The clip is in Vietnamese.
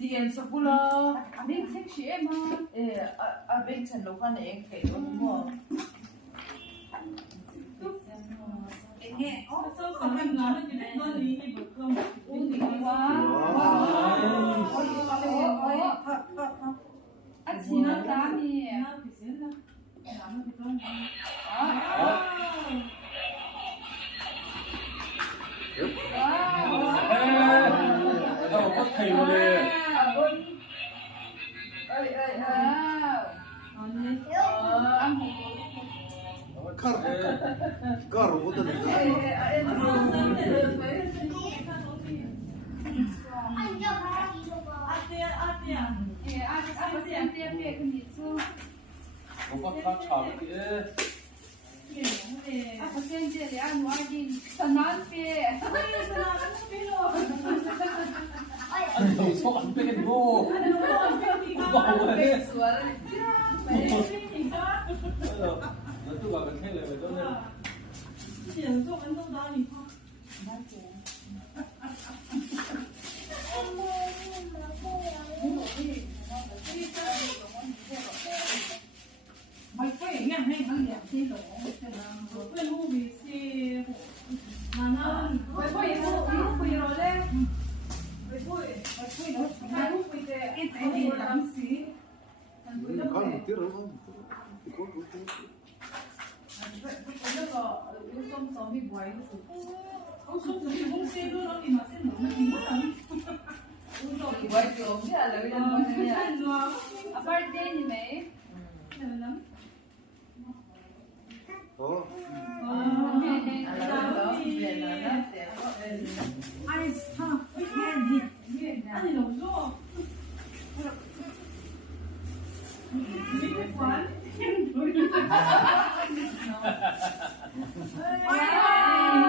tiền sắp bula bên thích xí mà bên chân lúc anh ấy kể đúng không nghe sao sao em nói là cái đó lý bực không quá anh xin nó giá đi có thầy mà đi Caro, vou dar có phát chào anh tôi số anh bên vô bảo vệ nó tôi bảo cái thế này tôi nên tiền số anh không đó thì không mày quay nghe hay thằng đẹp thế đó quay lu bị xe mà nó quay rồi đấy quay nó quay để làm gì Calma, tira lá. Eu sou me boy. Eu sou me você do não me mas não me não. Quay trường chứ là lựa chọn nha. À birthday ni mày. Ó.